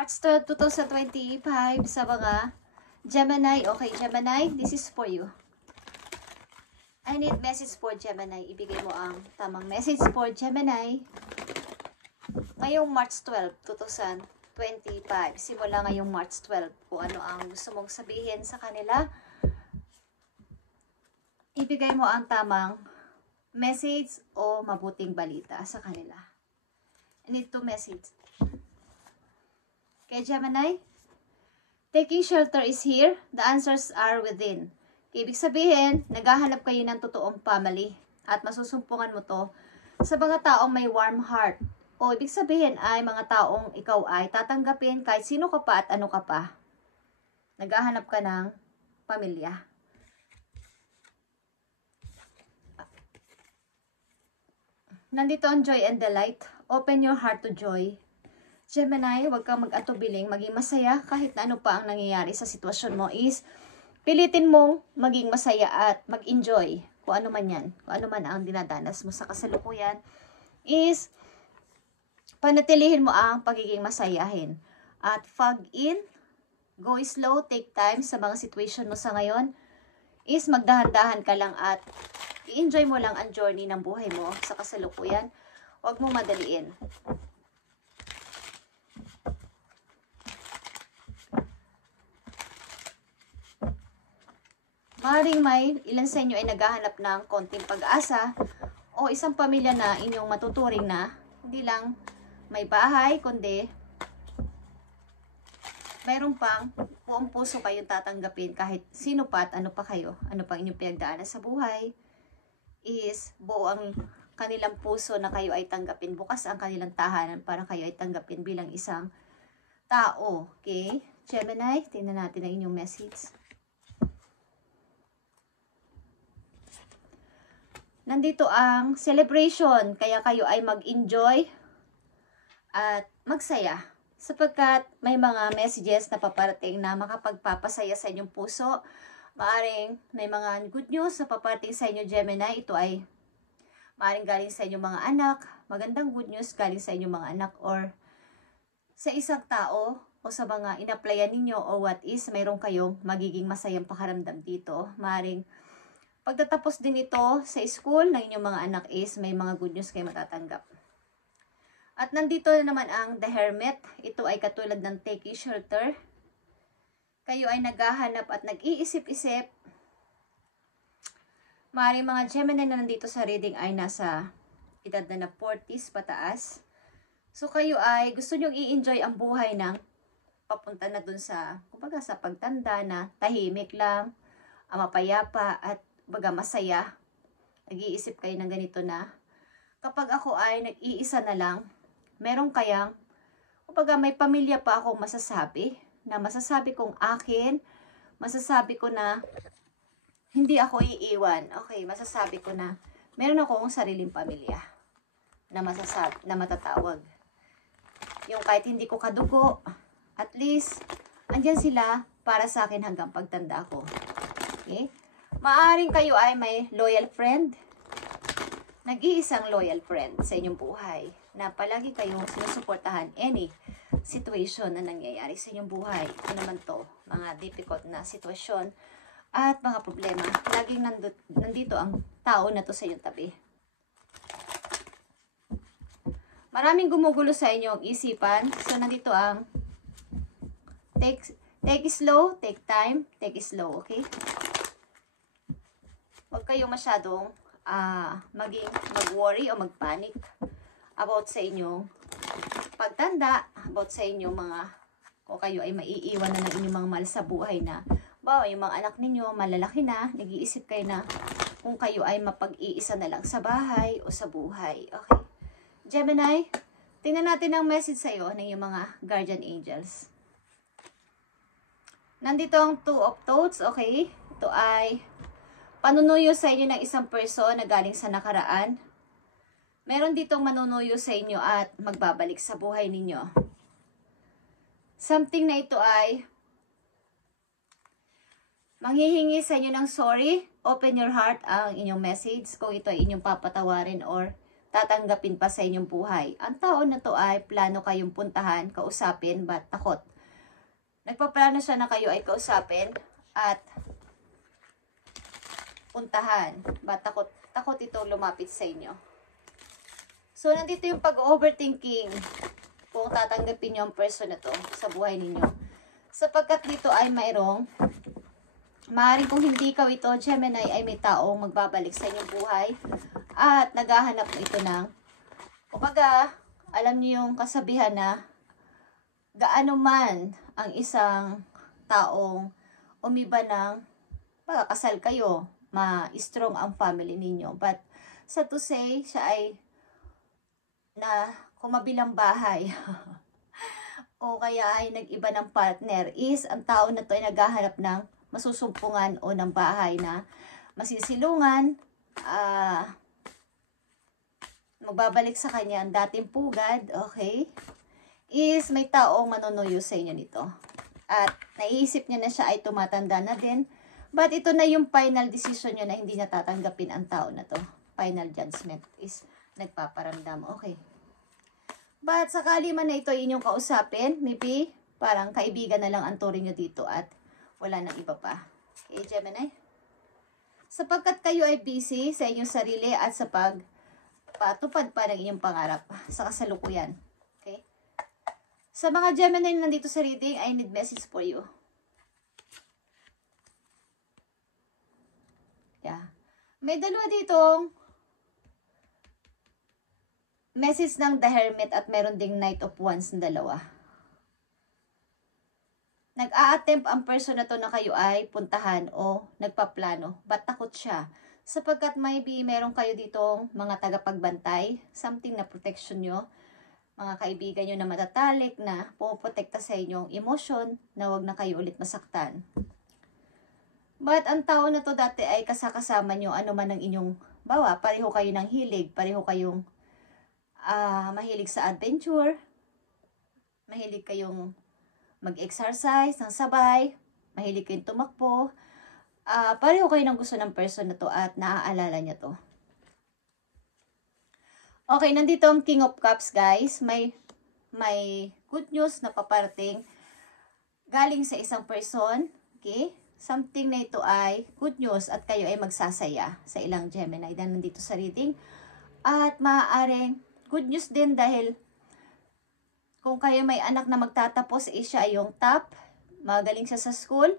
March 12, 2025 sa mga Gemini. Okay, Gemini, this is for you. I need message for Gemini. Ibigay mo ang tamang message for Gemini. Ngayong March 12, 2025. Simula ngayong March 12. Kung ano ang gusto mong sabihin sa kanila. Ibigay mo ang tamang message o mabuting balita sa kanila. I need to message. Okay, Gemini? Taking shelter is here. The answers are within. Ibig sabihin, naghahanap kayo ng totoong family at masusumpungan mo to sa mga taong may warm heart. O ibig sabihin ay mga taong ikaw ay tatanggapin kahit sino ka pa at ano ka pa. Naghahanap ka ng pamilya. Nandito ang joy and delight. Open your heart to joy. Gemini, huwag kang mag-atubiling, maging masaya kahit na ano pa ang nangyayari sa sitwasyon mo is pilitin mong maging masaya at mag-enjoy kung ano man yan, kung ano man ang dinadanas mo sa kasalukuyan is panatilihin mo ang pagiging masayahin at fog in, go slow, take time sa mga situation mo sa ngayon is magdahan-dahan ka lang at i-enjoy mo lang ang journey ng buhay mo sa kasalukuyan, huwag mo madaliin. Maaaring may ilan sa inyo ay naghahanap ng konting pag-asa o isang pamilya na inyong matuturing na hindi lang may bahay, kundi mayroon pang buong puso kayong tatanggapin kahit sino pa at ano pa kayo, ano pang inyong pinagdaanan sa buhay is buo ang kanilang puso na kayo ay tanggapin. Bukas ang kanilang tahanan para kayo ay tanggapin bilang isang tao. Okay? Gemini, tingnan natin ang inyong message. Nandito ang celebration, kaya kayo ay mag-enjoy at magsaya. Sapagkat may mga messages na paparating na makapagpapasaya sa inyong puso. Maaring may mga good news na paparating sa inyo, Gemini. Ito ay maaring galing sa inyong mga anak. Magandang good news galing sa inyong mga anak or sa isang tao o sa mga inaplayan ninyo o what is, mayroon kayong magiging masayang pakaramdam dito. Maaring pagtatapos din ito sa school ng inyong mga anak is may mga good news kayo matatanggap. At nandito naman ang The Hermit. Ito ay katulad ng taking shelter. Kayo ay naghahanap at nag-iisip-isip. Maaaring mga Gemini na nandito sa reading ay nasa edad na 40s pataas. So kayo ay gusto nyong i-enjoy ang buhay ng papunta na dun sa, kumbaga sa pagtanda na tahimik lang, mapayapa at baga masaya. Nag-iisip kayo ng ganito na kapag ako ay nag-iisa na lang, meron kayang kumbaga may pamilya pa akong masasabi na masasabi kong akin, masasabi ko na hindi ako iiwan. Okay, masasabi ko na meron akong sariling pamilya na masasabi, na matatawag. Yung kahit hindi ko kadugo, at least andyan sila para sa akin hanggang pagtanda ko. Okay? Maaring kayo ay may loyal friend. Nag-iisang loyal friend sa inyong buhay na palagi kayong sinusuportahan any situation na nangyayari sa inyong buhay. Ito naman to, mga difficult na sitwasyon at mga problema. Laging nandito ang tao na to sa inyong tabi. Maraming gumugulo sa inyong isipan. So, nandito ang take it slow, take time, take it slow, okay? Huwag kayong masyadong mag-worry o mag-panic about sa inyong pagtanda, about sa inyong mga, kung kayo ay maiiwan na ng inyong mga mahal sa buhay na, yung mga anak ninyo malalaki na, nag-iisip kayo na kung kayo ay mapag-iisa na lang sa bahay o sa buhay. Okay. Gemini, tingnan natin ang message sa iyo ng iyong mga guardian angels. Nandito ang Two of Thoughts, okay? Ito ay panunuyo sa inyo ng isang person na galing sa nakaraan. Meron ditong manunuyo sa inyo at magbabalik sa buhay ninyo. Something na ito ay manghihingi sa inyo ng sorry. Open your heart ang inyong message kung ito ay inyong papatawarin or tatanggapin pa sa inyong buhay. Ang tao na to ay plano kayong puntahan, kausapin, but takot. Nagpaplano siya na kayo ay kausapin at puntahan, but takot ito lumapit sa inyo. So, nandito yung pag-overthinking kung tatanggapin nyo ang person na to sa buhay ninyo. Sapagkat dito ay mayroong maaaring kung hindi ikaw ito, Gemini, ay may taong magbabalik sa inyong buhay at naghahanap mo ito ng, kumbaga, alam niyo yung kasabihan na gaano man ang isang taong umiba ng kasal kayo, ma-strong ang family ninyo. But, sa to say, siya ay na kumabilang bahay o kaya ay nag-iba ng partner is ang tao na to ay naghahanap ng masusumpungan o ng bahay na masisilungan, magbabalik sa kanya ang dating pugad, okay, is may taong manunuyo sa inyo nito. At naisip niya na siya ay tumatanda na din, but ito na yung final decision niya na hindi niya tatanggapin ang tao na to. Final judgment is nagpaparamdam, okay. But sakali man na ito inyong kausapin, maybe parang kaibigan na lang ang turing nyo dito at wala nang iba pa. Okay, Gemini? Sapagkat kayo ay busy sa inyong sarili at sa pagpatupad pa ng inyong pangarap sa kasalukuyan. Okay? Sa mga Gemini na nandito sa reading, I need message for you. Yeah. May dalawa ditong message ng The Hermit at meron ding Knight of Wands ng dalawa. Nag-a-attempt ang person na to na kayo ay puntahan o nagpaplano. But takot siya. Sapagkat maybe meron kayo ditong mga tagapagbantay, something na protection nyo, mga kaibigan nyo na matatalik na pumoprotekta sa inyong emosyon na wag na kayo ulit masaktan. But ang tao na to dati ay kasakasama nyo ano man ang inyong bawa. Pareho kayo ng hilig, pareho kayong mahilig sa adventure, mahilig kayong mag-exercise ng sabay, mahilig kayong tumakbo, pareho kayo ng gusto ng person na to at naaalala niya to. Okay, nandito ang King of Cups, guys. May good news na paparating galing sa isang person, okay? Something na ito ay good news at kayo ay magsasaya sa ilang Gemini na nandito sa reading. At maaaring good news din dahil kung kayo may anak na magtatapos, siya ay yung top, magaling siya sa school,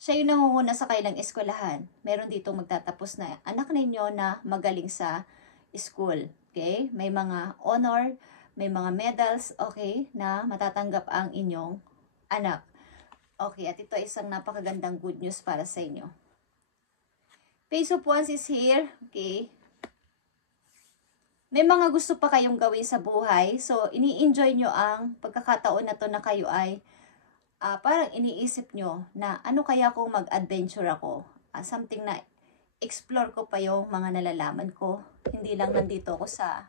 siya yung nangunguna sa kailang eskwelahan. Meron dito magtatapos na anak ninyo na magaling sa school. Okay? May mga honor, may mga medals, okay, na matatanggap ang inyong anak. Okay, at ito ay isang napakagandang good news para sa inyo. Page of Wands is here, okay. May mga gusto pa kayong gawin sa buhay. So, ini-enjoy nyo ang pagkakataon na to na kayo ay parang iniisip nyo na ano kaya kung mag-adventure ako. Something na explore ko pa yung mga nalalaman ko. Hindi lang nandito ako sa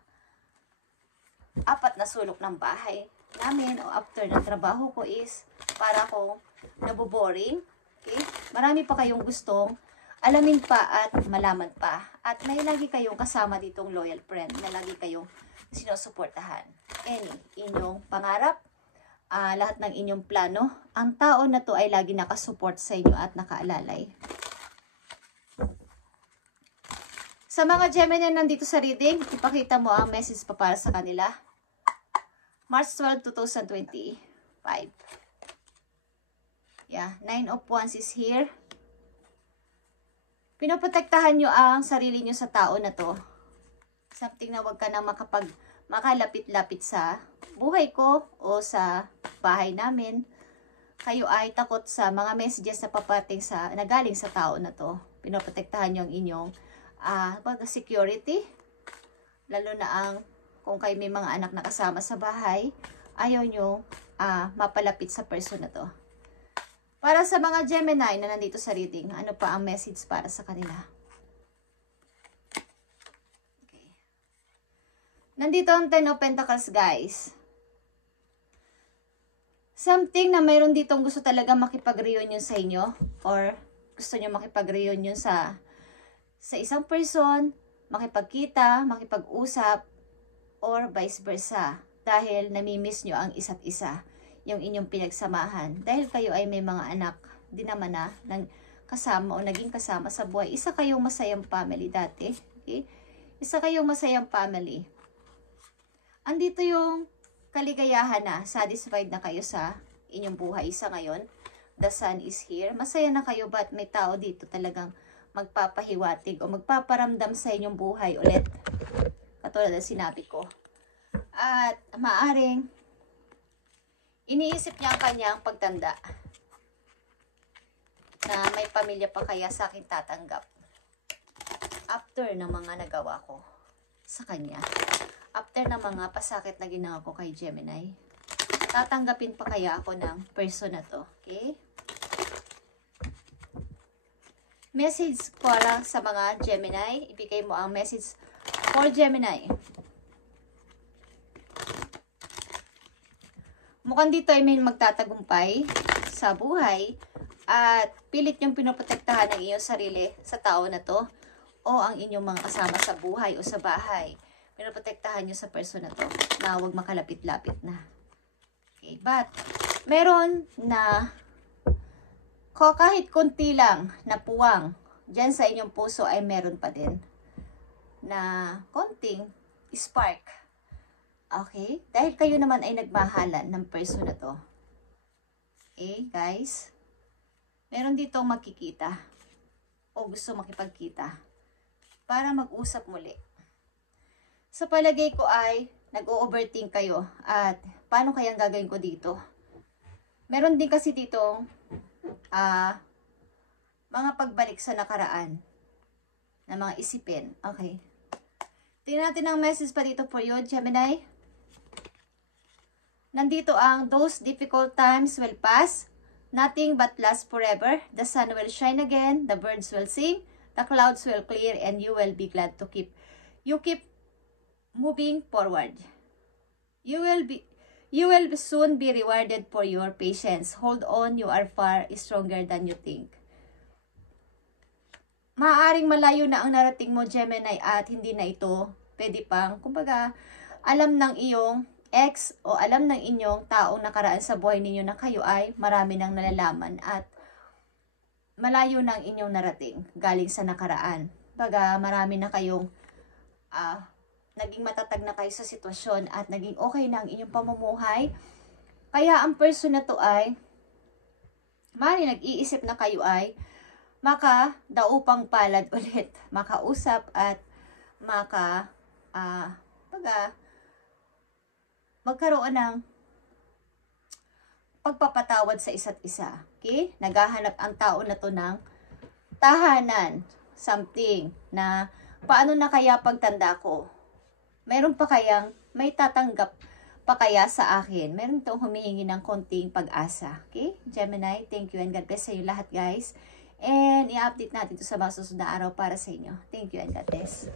apat na sulok ng bahay namin o after ng trabaho ko is para akong naboboring. Okay? Marami pa kayong gustong alamin pa at malaman pa. At may lagi kayong kasama ditong loyal friend na lagi kayong sinusuportahan. Inyong pangarap, lahat ng inyong plano, ang tao na to ay lagi nakasupport sa inyo at nakaalalay. Sa mga Gemini nandito sa reading, ipakita mo ang message pa para sa kanila. March 12, 2025. Yeah, 9 of Wands is here. Pinoprotektahan nyo ang sarili nyo sa tao na to. Something na wag ka na makalapit-lapit sa buhay ko o sa bahay namin. Kayo ay takot sa mga messages na papating na galing sa tao na to. Pinoprotektahan nyo ang inyong security. Lalo na ang kung kayo may mga anak na kasama sa bahay, ayaw nyo mapalapit sa person na to. Para sa mga Gemini na nandito sa reading, ano pa ang message para sa kanila? Okay. Nandito ang 10 of Pentacles, guys. Something na mayroon ditong gusto talaga makipag-reunion sa inyo or gusto nyo makipag-reunion sa sa isang person, makipagkita, makipag-usap, or vice versa. Dahil namimiss nyo ang isa't isa, yung inyong pinagsamahan. Dahil kayo ay may mga anak, di naman na, ng kasama o naging kasama sa buhay. Isa kayong masayang family dati. Okay? Isa kayong masayang family. Andito yung kaligayahan na, satisfied na kayo sa inyong buhay sa ngayon. The sun is here. Masaya na kayo, but may tao dito talagang magpapahiwatig o magpaparamdam sa inyong buhay ulit. Katulad ng sinabi ko. At maaring iniisip niya ang kanyang pagtanda na may pamilya pa kaya sa akin tatanggap after ng mga nagawa ko sa kanya, after ng mga pasakit na ginawa ko kay Gemini. Tatanggapin pa kaya ako ng person na to. Okay? Message para sa mga Gemini. Ibigay mo ang message for Gemini. Mukhang dito ay may magtatagumpay sa buhay at pilit yung pinoprotektahan ng iyong sarili sa tao na to o ang inyong mga kasama sa buhay o sa bahay. Pinoprotektahan nyo sa person na to na huwag makalapit-lapit na. Okay, but meron na kahit konti lang na puwang dyan sa inyong puso ay meron pa din na konting spark. Okay? Dahil kayo naman ay nagmahalan ng person na to. Okay, guys? Meron ditong makikita o gusto makipagkita para mag-usap muli. Sa palagay ko ay nag-o-overthink kayo at paano kayang gagawin ko dito? Meron din kasi ditong mga pagbalik sa nakaraan na mga isipin. Okay. Tingnan natin ang message pa dito for you, Gemini. Nandito ang those difficult times will pass. Nothing but last forever. The sun will shine again. The birds will sing. The clouds will clear and you will be glad to keep moving forward. You will soon be rewarded for your patience. Hold on, you are far stronger than you think. Maaaring malayo na ang narating mo, Gemini, at hindi na ito pwede pang, kumbaga, alam ng iyong ex o alam ng inyong taong nakaraan sa buhay ninyo na kayo ay marami nang nalalaman at malayo na ang inyong narating galing sa nakaraan. Baga, marami na kayong naging matatag na kayo sa sitwasyon at naging okay na ang inyong pamumuhay. Kaya ang person na to ay maaaring nag-iisip na kayo ay makadaupang palad ulit, makausap at magkaroon ng pagpapatawad sa isa't isa. Okay? Naghahanap ang tao na to ng tahanan, something na paano na kaya pagtanda ko? Meron pa kayang may tatanggap pa kaya sa akin? Meron itong humihingi ng konting pag-asa. Okay? Gemini, thank you and God bless sa inyo lahat, guys. And i-update natin ito sa mga susunod na araw para sa inyo. Thank you and God bless.